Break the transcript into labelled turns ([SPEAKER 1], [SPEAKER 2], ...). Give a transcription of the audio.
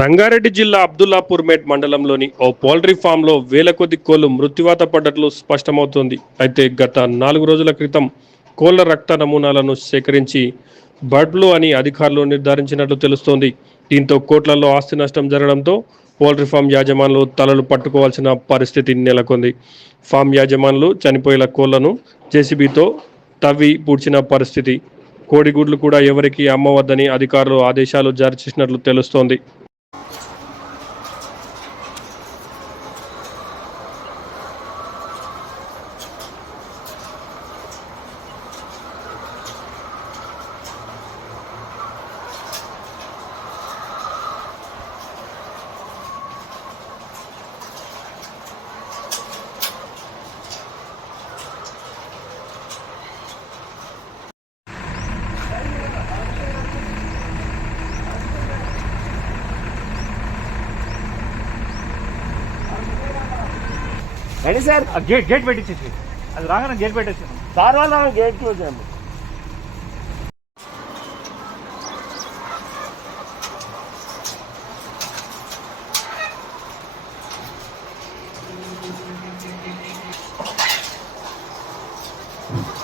[SPEAKER 1] రంగారెడ్డి జిల్లా అబ్దుల్లాపూర్ మేట్ మండలంలోని ఓ పౌల్ట్రీ ఫామ్లో వేల కొద్ది కోళ్ళు మృత్యువాత పడ్డట్లు స్పష్టమవుతోంది. అయితే గత నాలుగు రోజుల క్రితం కోళ్ళ రక్త నమూనాలను సేకరించి బర్డ్ ఫ్లూ అని అధికారులు నిర్ధారించినట్లు తెలుస్తోంది. దీంతో కోట్లలో ఆస్తి నష్టం జరగడంతో పౌల్ట్రీ ఫామ్ యాజమానులు తలలు పట్టుకోవాల్సిన పరిస్థితి నెలకొంది. ఫామ్ యాజమానులు చనిపోయిన కోళ్ళను జేసీబీతో తవ్వి పూడ్చిన పరిస్థితి. కోడిగుడ్లు కూడా ఎవరికి అమ్మవద్దని అధికారులు ఆదేశాలు జారీ చేసినట్లు తెలుస్తోంది.
[SPEAKER 2] రెడీ సార్
[SPEAKER 3] గేట్ గేట్ పెట్టించేసి అది రాగానే గేట్ పెట్టేసాను
[SPEAKER 2] సార్ వాళ్ళ గేట్ చూసాము Thank you.